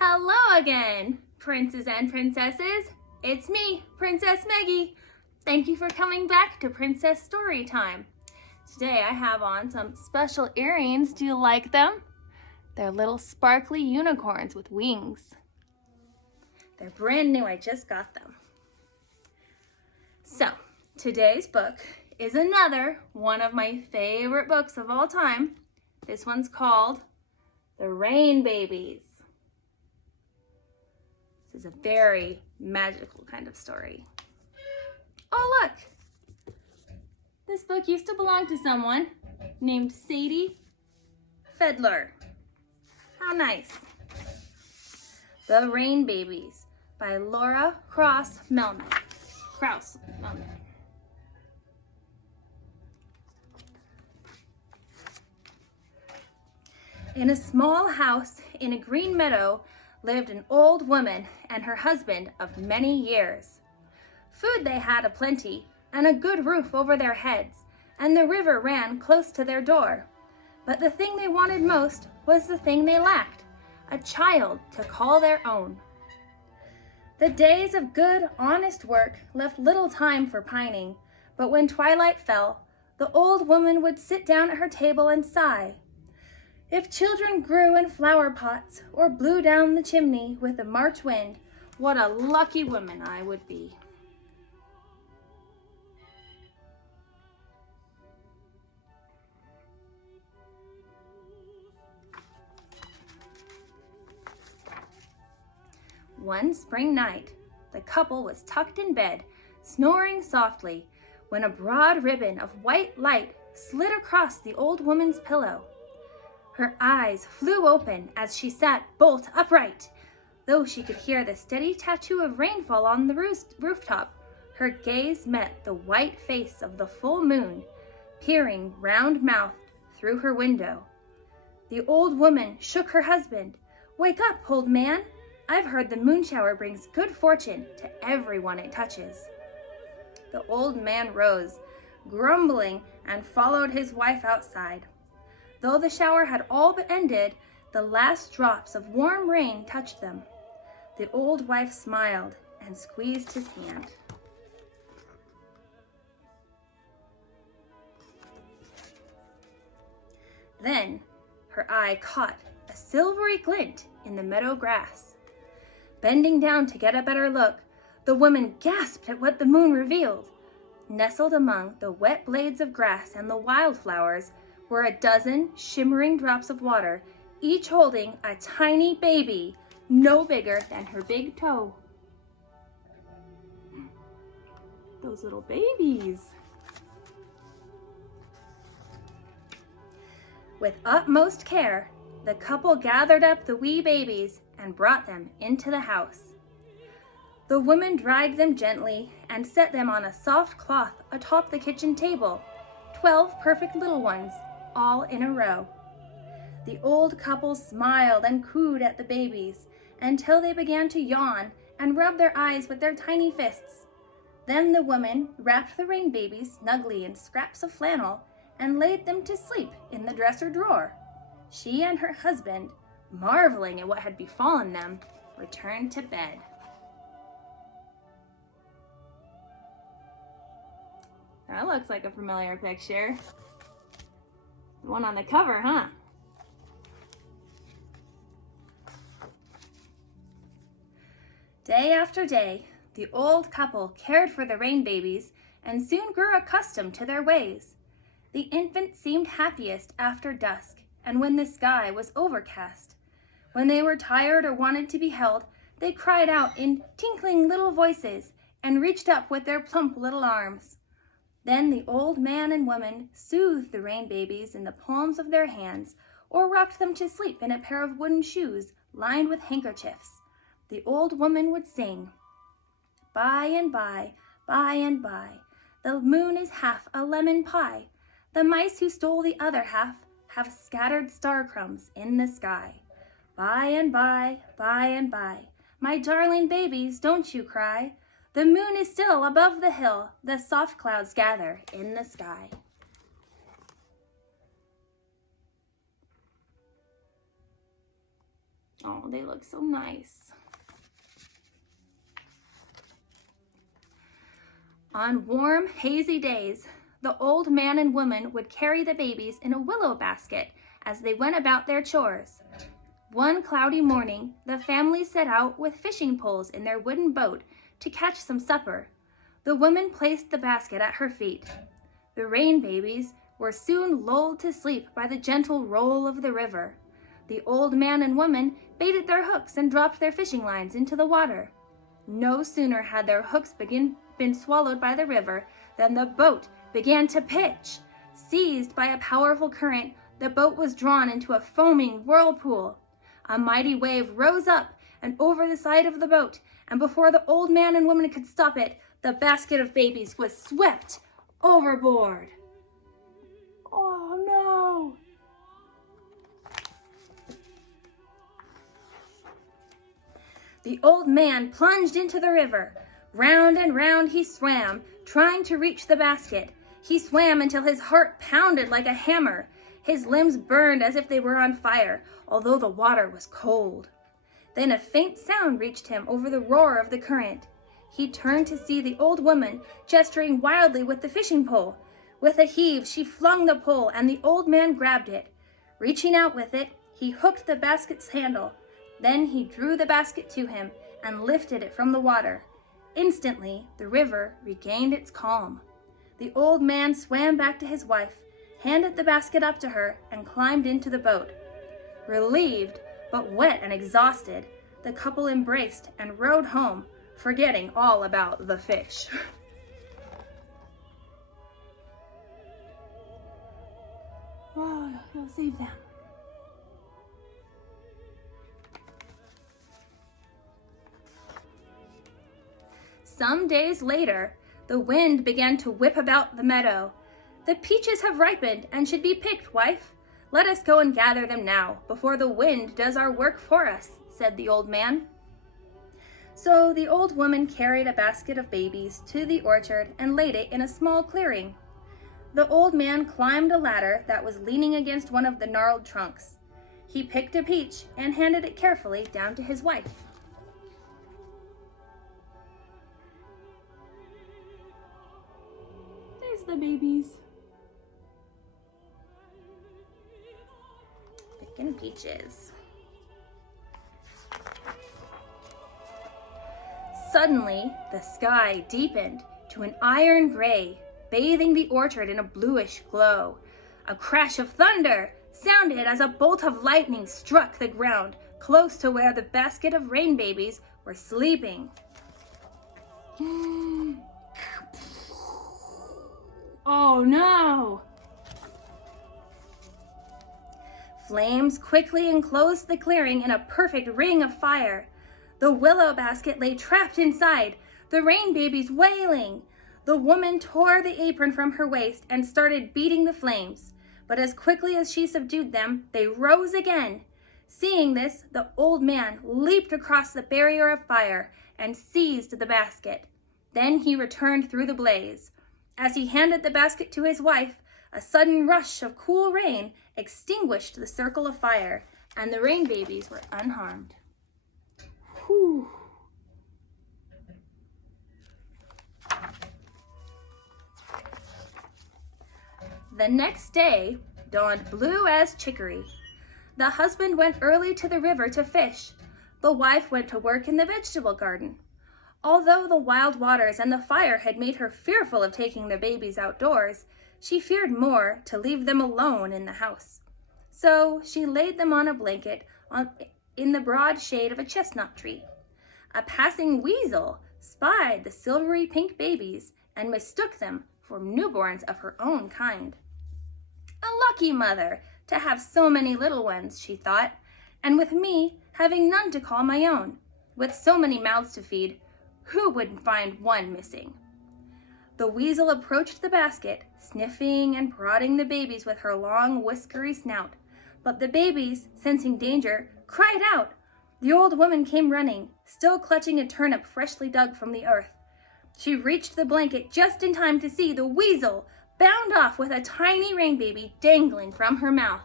Hello again, princes and princesses. It's me, Princess Meggie. Thank you for coming back to Princess Storytime. Today I have on some special earrings. Do you like them? They're little sparkly unicorns with wings. They're brand new, I just got them. So, today's book is another one of my favorite books of all time. This one's called The Rainbabies. This is a very magical kind of story. Oh, look! This book used to belong to someone named Sadie Fiddler. How nice. The Rainbabies by Laura Krause Melman. In a small house in a green meadow lived an old woman and her husband of many years. Food they had aplenty, and a good roof over their heads, and the river ran close to their door. But the thing they wanted most was the thing they lacked, a child to call their own. The days of good, honest work left little time for pining, but when twilight fell, the old woman would sit down at her table and sigh. If children grew in flower pots or blew down the chimney with the March wind, what a lucky woman I would be. One spring night, the couple was tucked in bed, snoring softly, when a broad ribbon of white light slid across the old woman's pillow. Her eyes flew open as she sat bolt upright. Though she could hear the steady tattoo of rainfall on the rooftop, her gaze met the white face of the full moon, peering round-mouthed through her window. The old woman shook her husband. "Wake up, old man. I've heard the moon shower brings good fortune to everyone it touches." The old man rose, grumbling, and followed his wife outside. Though the shower had all but ended, the last drops of warm rain touched them. The old wife smiled and squeezed his hand. Then her eye caught a silvery glint in the meadow grass. Bending down to get a better look, the woman gasped at what the moon revealed. Nestled among the wet blades of grass and the wildflowers were a dozen shimmering drops of water, each holding a tiny baby no bigger than her big toe. Those little babies. With utmost care, the couple gathered up the wee babies and brought them into the house. The woman dried them gently and set them on a soft cloth atop the kitchen table, 12 perfect little ones, all in a row. The old couple smiled and cooed at the babies until they began to yawn and rub their eyes with their tiny fists. Then the woman wrapped the Rainbabies snugly in scraps of flannel and laid them to sleep in the dresser drawer. She and her husband, marveling at what had befallen them, returned to bed. That looks like a familiar picture. The one on the cover, huh? Day after day, the old couple cared for the Rainbabies and soon grew accustomed to their ways. The infant seemed happiest after dusk and when the sky was overcast. When they were tired or wanted to be held, they cried out in tinkling little voices and reached up with their plump little arms. Then the old man and woman soothed the Rainbabies in the palms of their hands or rocked them to sleep in a pair of wooden shoes lined with handkerchiefs. The old woman would sing, "By and by, the moon is half a lemon pie. The mice who stole the other half have scattered star crumbs in the sky. By and by, my darling babies, don't you cry. The moon is still above the hill, the soft clouds gather in the sky." Oh, they look so nice. On warm, hazy days, the old man and woman would carry the babies in a willow basket as they went about their chores. One cloudy morning, the family set out with fishing poles in their wooden boat to catch some supper. The woman placed the basket at her feet. The rain babies were soon lulled to sleep by the gentle roll of the river. The old man and woman baited their hooks and dropped their fishing lines into the water. No sooner had their hooks been swallowed by the river than the boat began to pitch. Seized by a powerful current, the boat was drawn into a foaming whirlpool. A mighty wave rose up and over the side of the boat, and before the old man and woman could stop it, the basket of babies was swept overboard. Oh no! The old man plunged into the river. Round and round he swam, trying to reach the basket. He swam until his heart pounded like a hammer. His limbs burned as if they were on fire, although the water was cold. Then a faint sound reached him over the roar of the current. He turned to see the old woman gesturing wildly with the fishing pole. With a heave, she flung the pole, and the old man grabbed it. Reaching out with it, he hooked the basket's handle. Then he drew the basket to him and lifted it from the water. Instantly, the river regained its calm. The old man swam back to his wife, handed the basket up to her, and climbed into the boat. Relieved, but wet and exhausted, the couple embraced and rowed home, forgetting all about the fish. Oh, he'll save them. Some days later, the wind began to whip about the meadow. The peaches have ripened and should be picked, wife. Let us go and gather them now, before the wind does our work for us, said the old man. So the old woman carried a basket of babies to the orchard and laid it in a small clearing. The old man climbed a ladder that was leaning against one of the gnarled trunks. He picked a peach and handed it carefully down to his wife. There's the babies. Picking peaches. Suddenly, the sky deepened to an iron gray, bathing the orchard in a bluish glow. A crash of thunder sounded as a bolt of lightning struck the ground close to where the basket of rain babies were sleeping. Oh no! Flames quickly enclosed the clearing in a perfect ring of fire. The willow basket lay trapped inside, the rain babies wailing. The woman tore the apron from her waist and started beating the flames. But as quickly as she subdued them, they rose again. Seeing this, the old man leaped across the barrier of fire and seized the basket. Then he returned through the blaze. As he handed the basket to his wife, a sudden rush of cool rain extinguished the circle of fire, and the rain babies were unharmed. Whew. The next day dawned blue as chicory. The husband went early to the river to fish. The wife went to work in the vegetable garden. Although the wild waters and the fire had made her fearful of taking the babies outdoors, she feared more to leave them alone in the house. So she laid them on a blanket in the broad shade of a chestnut tree. A passing weasel spied the silvery pink babies and mistook them for newborns of her own kind. A lucky mother to have so many little ones, she thought, and with me having none to call my own. With so many mouths to feed, who would find one missing? The weasel approached the basket, sniffing and prodding the babies with her long, whiskery snout. But the babies, sensing danger, cried out. The old woman came running, still clutching a turnip freshly dug from the earth. She reached the blanket just in time to see the weasel bound off with a tiny rain baby dangling from her mouth.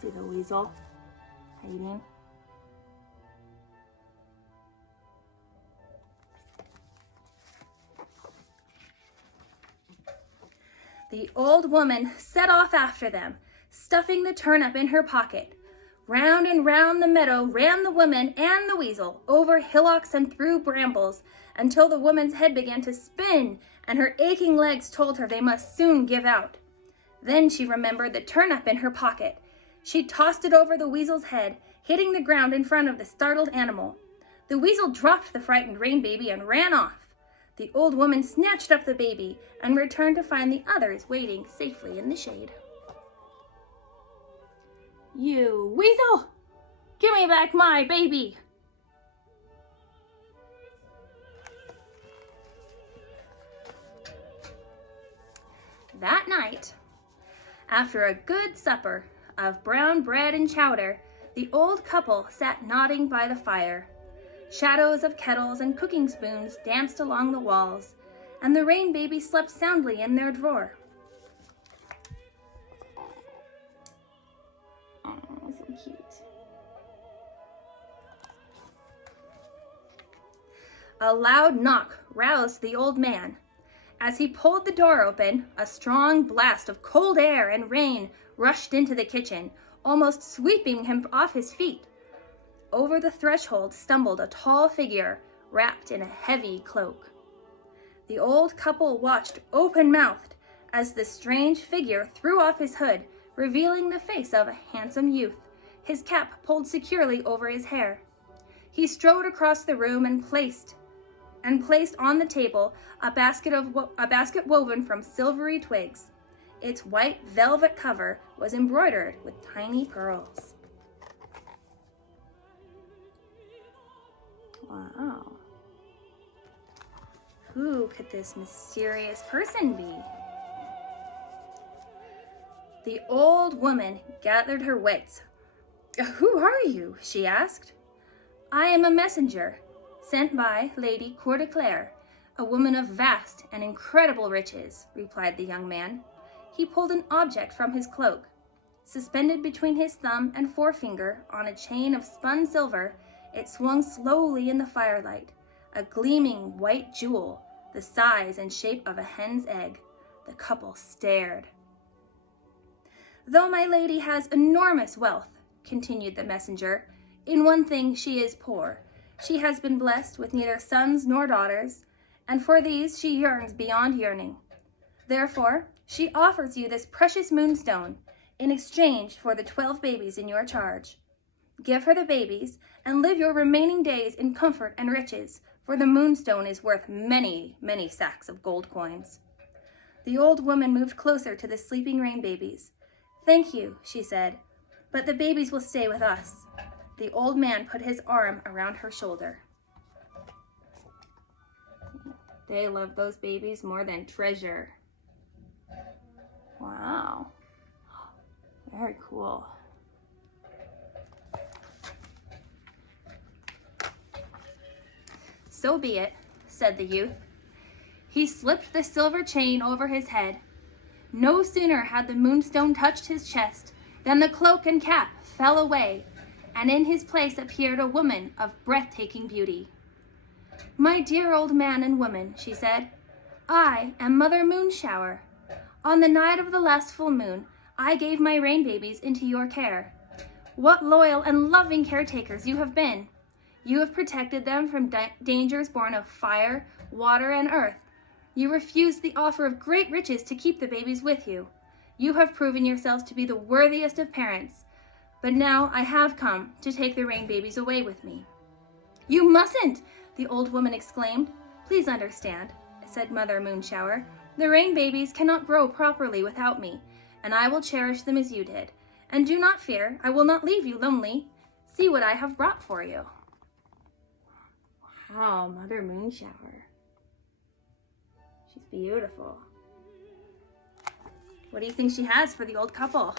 See the weasel hiding. The old woman set off after them, stuffing the turnip in her pocket. Round and round the meadow ran the woman and the weasel, over hillocks and through brambles, until the woman's head began to spin, and her aching legs told her they must soon give out. Then she remembered the turnip in her pocket. She tossed it over the weasel's head, hitting the ground in front of the startled animal. The weasel dropped the frightened rain baby and ran off. The old woman snatched up the baby and returned to find the others waiting safely in the shade. "You weasel! Give me back my baby!" That night, after a good supper of brown bread and chowder, the old couple sat nodding by the fire. Shadows of kettles and cooking spoons danced along the walls, and the rain babies slept soundly in their drawer. Oh, so cute. A loud knock roused the old man. As he pulled the door open, a strong blast of cold air and rain rushed into the kitchen, almost sweeping him off his feet. Over the threshold stumbled a tall figure wrapped in a heavy cloak. The old couple watched open-mouthed as the strange figure threw off his hood, revealing the face of a handsome youth, his cap pulled securely over his hair. He strode across the room and placed on the table a basket woven from silvery twigs. Its white velvet cover was embroidered with tiny pearls. Wow. Who could this mysterious person be? The old woman gathered her wits. "Who are you?" she asked. "I am a messenger, sent by Lady Coeur de Claire, a woman of vast and incredible riches," replied the young man. He pulled an object from his cloak. Suspended between his thumb and forefinger on a chain of spun silver, it swung slowly in the firelight, a gleaming white jewel, the size and shape of a hen's egg. The couple stared. "Though my lady has enormous wealth," continued the messenger, "in one thing she is poor. She has been blessed with neither sons nor daughters, and for these she yearns beyond yearning. Therefore, she offers you this precious moonstone in exchange for the 12 babies in your charge. Give her the babies and live your remaining days in comfort and riches, for the moonstone is worth many, many sacks of gold coins." The old woman moved closer to the sleeping rain babies. "Thank you," she said, "but the babies will stay with us." The old man put his arm around her shoulder. They love those babies more than treasure. Wow. Very cool. "So be it," said the youth. He slipped the silver chain over his head. No sooner had the moonstone touched his chest than the cloak and cap fell away, and in his place appeared a woman of breathtaking beauty. "My dear old man and woman," she said, "I am Mother Moonshower. On the night of the last full moon, I gave my rain babies into your care. What loyal and loving caretakers you have been! You have protected them from dangers born of fire, water, and earth. You refused the offer of great riches to keep the babies with you. You have proven yourselves to be the worthiest of parents. But now I have come to take the rain babies away with me." "You mustn't!" the old woman exclaimed. "Please understand," said Mother Moonshower. "The rain babies cannot grow properly without me, and I will cherish them as you did. And do not fear, I will not leave you lonely. See what I have brought for you." Wow, Mother Moonshower. She's beautiful. What do you think she has for the old couple?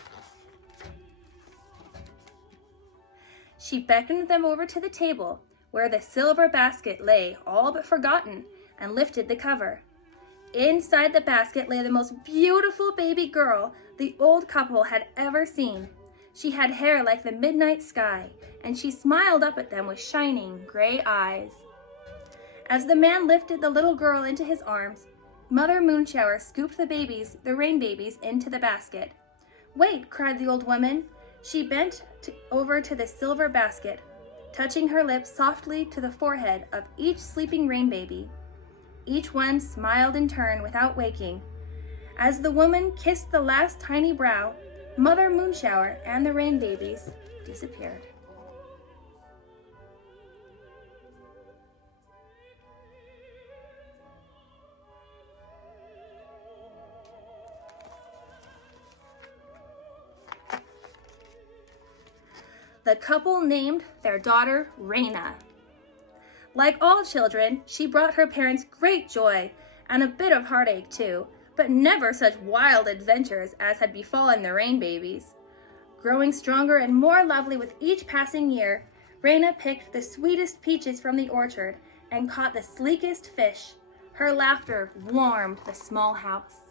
She beckoned them over to the table, where the silver basket lay all but forgotten, and lifted the cover. Inside the basket lay the most beautiful baby girl the old couple had ever seen. She had hair like the midnight sky, and she smiled up at them with shining gray eyes. As the man lifted the little girl into his arms, Mother Moonshower scooped the Rainbabies, into the basket. "Wait," cried the old woman. She bent over to the silver basket, touching her lips softly to the forehead of each sleeping Rainbaby. Each one smiled in turn without waking. As the woman kissed the last tiny brow, Mother Moonshower and the Rainbabies disappeared. The couple named their daughter Raina. Like all children, she brought her parents great joy and a bit of heartache too, but never such wild adventures as had befallen the Rainbabies. Growing stronger and more lovely with each passing year, Raina picked the sweetest peaches from the orchard and caught the sleekest fish. Her laughter warmed the small house.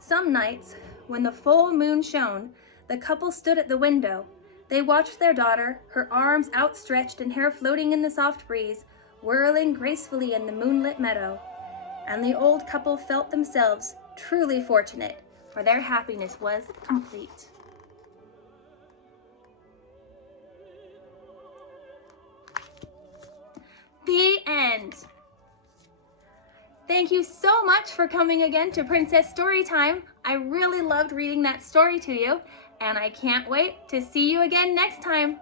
Some nights, when the full moon shone, the couple stood at the window. They watched their daughter, her arms outstretched and hair floating in the soft breeze, whirling gracefully in the moonlit meadow. And the old couple felt themselves truly fortunate, for their happiness was complete. The end. Thank you so much for coming again to Princess Storytime. I really loved reading that story to you, and I can't wait to see you again next time.